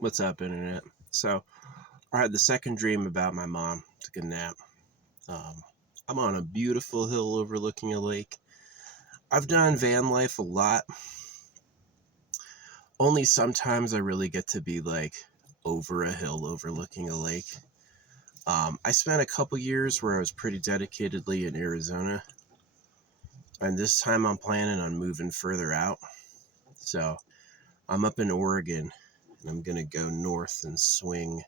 What's up, internet? So, I had the second dream about my mom. Took a nap. Um, I'm on a beautiful hill overlooking a lake. I've done van life a lot. Only sometimes I really get to be like over a hill overlooking a lake. I spent a couple years where I was pretty dedicatedly in Arizona. And this time I'm planning on moving further out. So, I'm up in Oregon and I'm going to go north and swing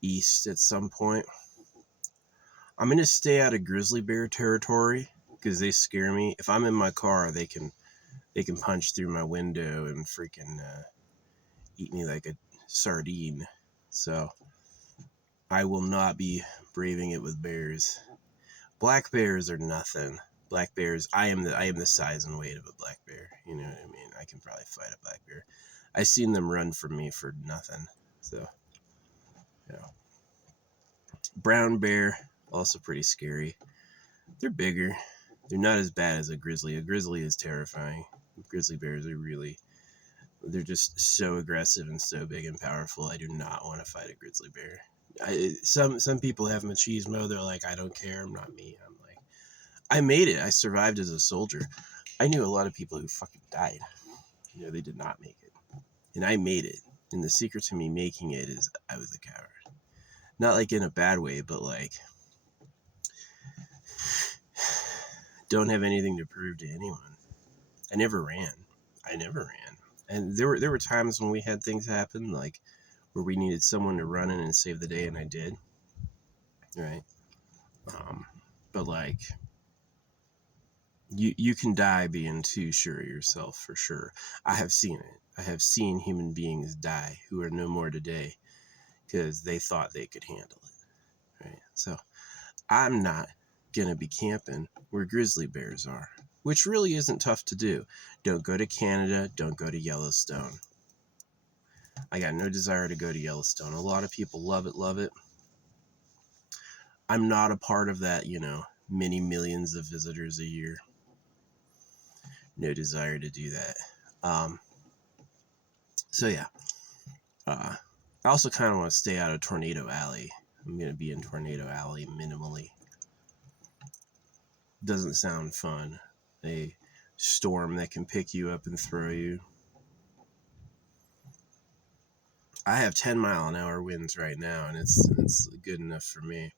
east at some point. I'm going to stay out of grizzly bear territory because they scare me. If I'm in my car, they can punch through my window and freaking eat me like a sardine. So I will not be braving it with bears. Black bears are nothing. Black bears, I am the size and weight of a black bear. You know what I mean? I can probably fight a black bear. I seen them run from me for nothing. So, yeah. Brown bear, also pretty scary. They're bigger. They're not as bad as a grizzly. A grizzly is terrifying. Grizzly bears are they're just so aggressive and so big and powerful. I do not want to fight a grizzly bear. Some people have machismo. They're like, I don't care. I'm not me. I'm like, I made it. I survived as a soldier. I knew a lot of people who fucking died. You know, they did not make it. And I made it. And the secret to me making it is I was a coward. Not like in a bad way, but like, don't have anything to prove to anyone. I never ran. And there were times when we had things happen, like where we needed someone to run in and save the day, and I did. Right. Um, but like, you can die being too sure of yourself, for sure. I have seen it. I have seen human beings die who are no more today because they thought they could handle it. Right. So I'm not gonna be camping where grizzly bears are, which really isn't tough to do. Don't go to Canada. Don't go to Yellowstone. I got no desire to go to Yellowstone. A lot of people love it. I'm not a part of that, many millions of visitors a year. No desire to do that. So yeah. I also kind of want to stay out of Tornado Alley. I'm going to be in Tornado Alley minimally. Doesn't sound fun. A storm that can pick you up and throw you. I have 10-mile-an-hour winds right now, and it's good enough for me.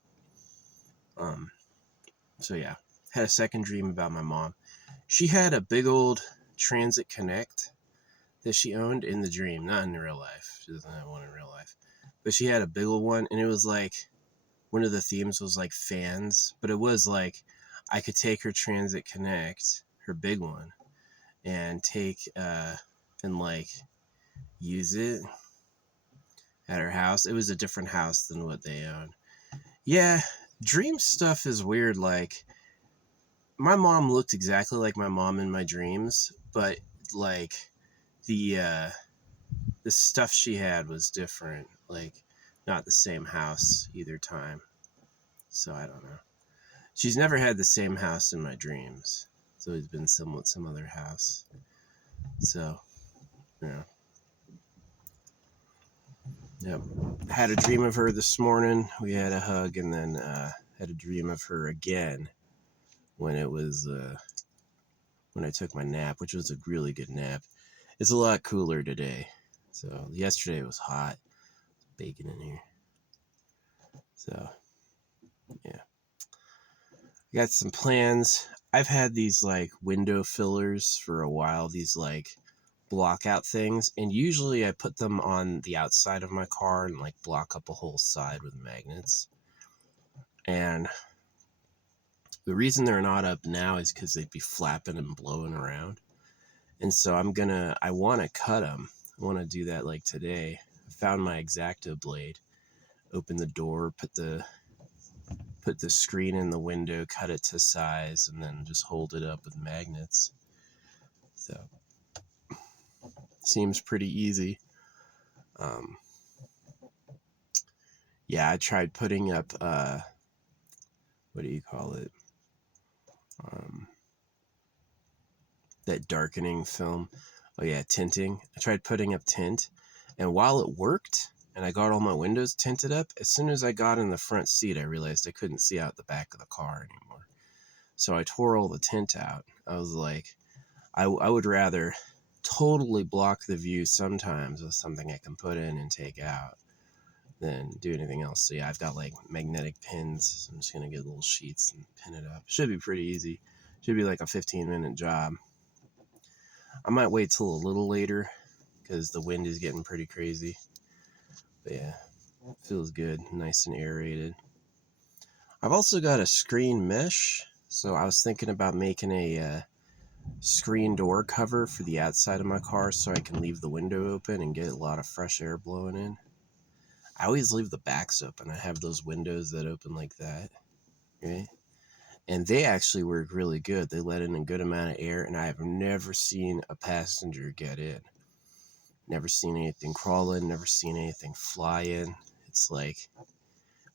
So yeah, had a second dream about my mom. She had a big old Transit Connect that she owned in the dream, not in real life. She doesn't have one in real life, but she had a big old one, and it was like one of the themes was like fans, but it was like I could take her Transit Connect, her big one, and and like use it at her house. It was a different house than what they own. Yeah, dream stuff is weird. Like, my mom looked exactly like my mom in my dreams, but like the stuff she had was different. Like, not the same house either time. So I don't know. She's never had the same house in my dreams. It's always been some other house. So, yeah. Yep. Had a dream of her this morning. We had a hug, and then had a dream of her again when it was when I took my nap, which was a really good nap. It's a lot cooler today. So yesterday it was hot. Bacon in here. So yeah. Got some plans. I've had these like window fillers for a while, these like block out things, and usually I put them on the outside of my car and like block up a whole side with magnets. And the reason they're not up now is because they'd be flapping and blowing around. And so I want to cut them. I want to do that like today. I found my X-Acto blade, open the door, put the screen in the window, cut it to size, and then just hold it up with magnets. So, seems pretty easy. Yeah, I tried putting up, what do you call it? That darkening film. Oh yeah, tinting. I tried putting up tint, And while it worked, and I got all my windows tinted up, as soon as I got in the front seat, I realized I couldn't see out the back of the car anymore. So I tore all the tint out. I was like, I would rather totally block the view sometimes with something I can put in and take out than do anything else. So yeah, I've got like magnetic pins. So I'm just going to get little sheets and pin it up. Should be pretty easy. Should be like a 15-minute job. I might wait till a little later because the wind is getting pretty crazy. But yeah, feels good, nice and aerated. I've also got a screen mesh, so I was thinking about making a screen door cover for the outside of my car so I can leave the window open and get a lot of fresh air blowing in. I always leave the backs open. I have those windows that open like that, right? And they actually work really good. They let in a good amount of air, and I have never seen a passenger get in. Never seen anything crawl in, never seen anything fly in. It's like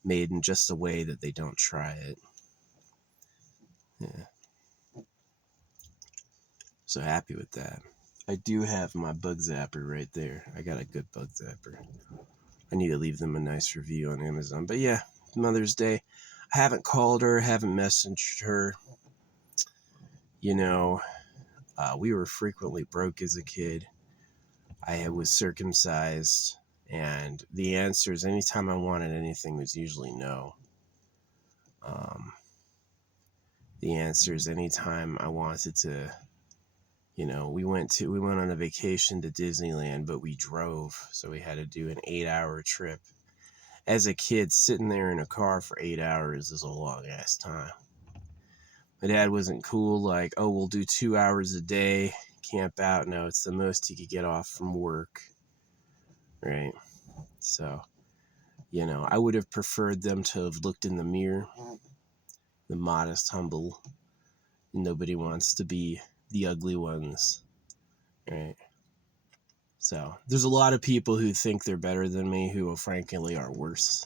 made in just a way that they don't try it. Yeah. So happy with that. I do have my bug zapper right there. I got a good bug zapper. I need to leave them a nice review on Amazon. But yeah, Mother's Day. I haven't called her, haven't messaged her. You know, we were frequently broke as a kid. I was circumcised, and the answers anytime I wanted anything was usually no. The answers anytime I wanted to, we went on a vacation to Disneyland, but we drove, so we had to do an 8-hour trip. As a kid, sitting there in a car for 8 hours is a long ass time. My dad wasn't cool, like, oh, we'll do 2 hours a day, camp out. No, it's the most he could get off from work, right? So, I would have preferred them to have looked in the mirror, the modest, humble. Nobody wants to be the ugly ones, right? So there's a lot of people who think they're better than me who frankly are worse,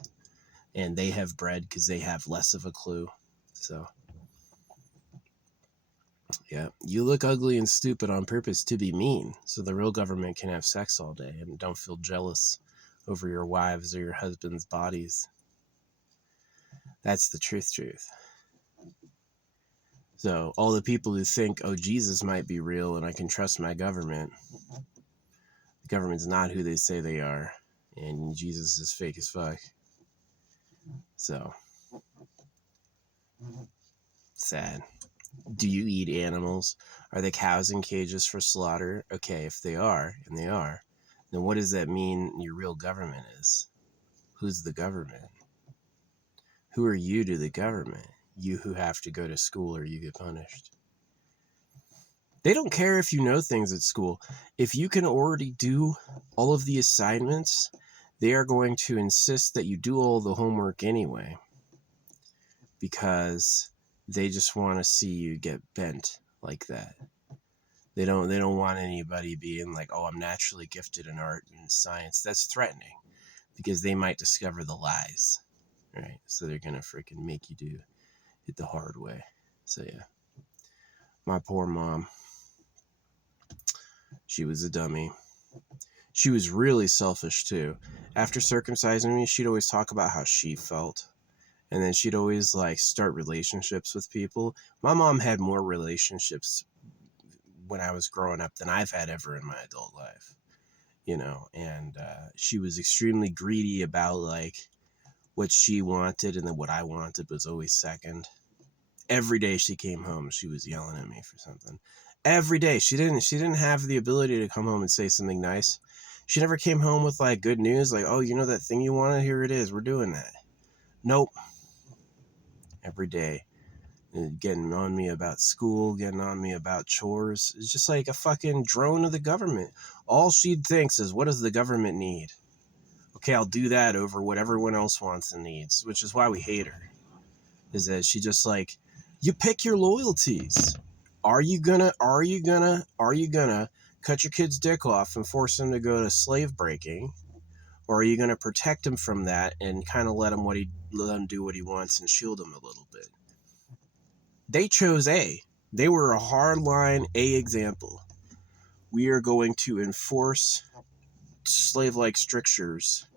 and they have bread because they have less of a clue. So yeah, you look ugly and stupid on purpose to be mean, so the real government can have sex all day and don't feel jealous over your wives or your husband's bodies. That's the truth. So all the people who think, oh, Jesus might be real and I can trust my government, the government's not who they say they are, and Jesus is fake as fuck. So sad. Do you eat animals? Are the cows in cages for slaughter? Okay, if they are, and they are, then what does that mean your real government is? Who's the government? Who are you to the government? You who have to go to school or you get punished. They don't care if you know things at school. If you can already do all of the assignments, they are going to insist that you do all the homework anyway, because they just want to see you get bent like that. They don't want anybody being like, oh, I'm naturally gifted in art and science. That's threatening because they might discover the lies, right? So they're going to freaking make you do it the hard way. So yeah, my poor mom, she was a dummy. She was really selfish too. After circumcising me, she'd always talk about how she felt. And then she'd always like start relationships with people. My mom had more relationships when I was growing up than I've had ever in my adult life, and she was extremely greedy about like what she wanted, and then what I wanted was always second. Every day she came home, she was yelling at me for something. Every day. She didn't have the ability to come home and say something nice. She never came home with like good news, like, oh, that thing you wanted, here it is, we're doing that. Nope. Every day, getting on me about school, getting on me about chores. It's just like a fucking drone of the government. All she thinks is, what does the government need? Okay, I'll do that over what everyone else wants and needs, which is why we hate her. Is that she just like, you pick your loyalties. Are you gonna cut your kid's dick off and force him to go to slave breaking? Or are you going to protect him from that and kind of let him do what he wants and shield him a little bit? They chose A. They were a hardline A example. We are going to enforce slave-like strictures,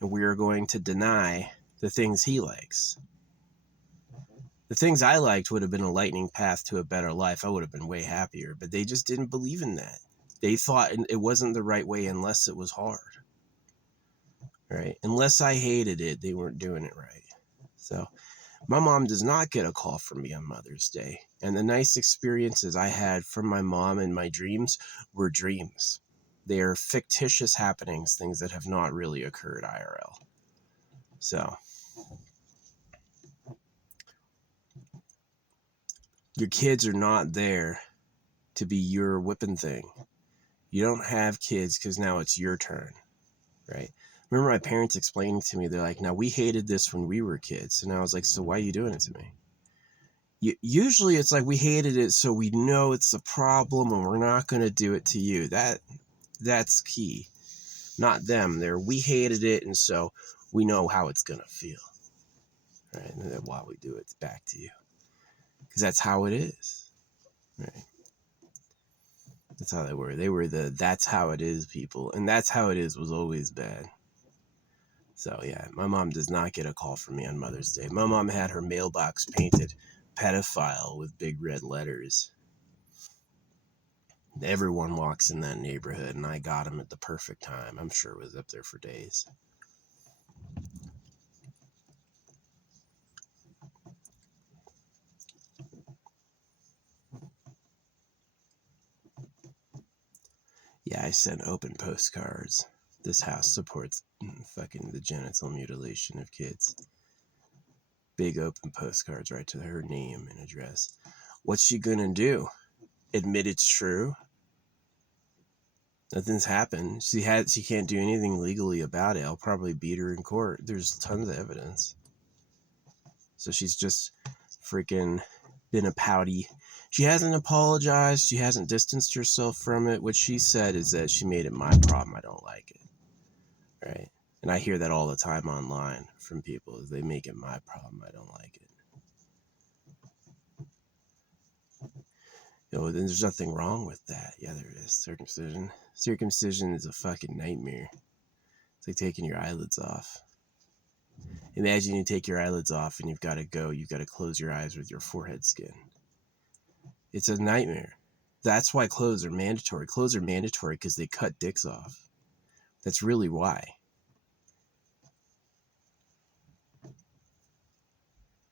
and we are going to deny the things he likes. The things I liked would have been a lightning path to a better life. I would have been way happier, but they just didn't believe in that. They thought it wasn't the right way unless it was hard, right? Unless I hated it, they weren't doing it right. So my mom does not get a call from me on Mother's Day. And the nice experiences I had from my mom in my dreams were dreams. They are fictitious happenings, things that have not really occurred IRL. So your kids are not there to be your whipping thing. You don't have kids because now it's your turn, right? Remember my parents explaining to me, they're like, now we hated this when we were kids. And I was like, so why are you doing it to me? Usually it's like we hated it so we know it's a problem and we're not going to do it to you. That's key. Not them. We hated it and so we know how it's going to feel, right? And then while we do it, it's back to you. Because that's how it is, right? That's how they were. They were that's how it is people. And that's how it is was always bad. So yeah, my mom does not get a call from me on Mother's Day. My mom had her mailbox painted pedophile with big red letters. Everyone walks in that neighborhood, and I got him at the perfect time. I'm sure it was up there for days. Yeah, I sent open postcards. This house supports fucking the genital mutilation of kids. Big open postcards right to her name and address. What's she gonna do? Admit it's true? Nothing's happened. She can't do anything legally about it. I'll probably beat her in court. There's tons of evidence. So she's just freaking been a pouty. She hasn't apologized. She hasn't distanced herself from it. What she said is that she made it my problem. I don't like it. Right? And I hear that all the time online from people. Is they make it my problem. I don't like it. Then there's nothing wrong with that. Yeah, there is. Circumcision. Circumcision is a fucking nightmare. It's like taking your eyelids off. Imagine you take your eyelids off and you've got to close your eyes with your forehead skin. It's a nightmare. That's why clothes are mandatory. Clothes are mandatory because they cut dicks off. That's really why.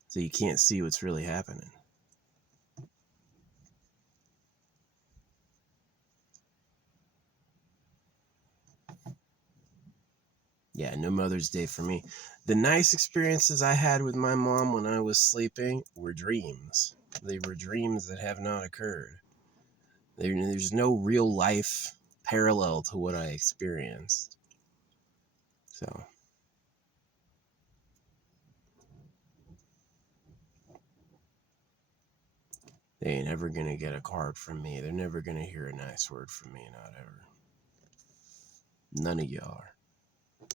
So you can't see what's really happening. Yeah, no Mother's Day for me. The nice experiences I had with my mom when I was sleeping were dreams. They were dreams that have not occurred. There's no real life parallel to what I experienced. So they ain't ever gonna get a card from me. They're never gonna hear a nice word from me, not ever. None of y'all are.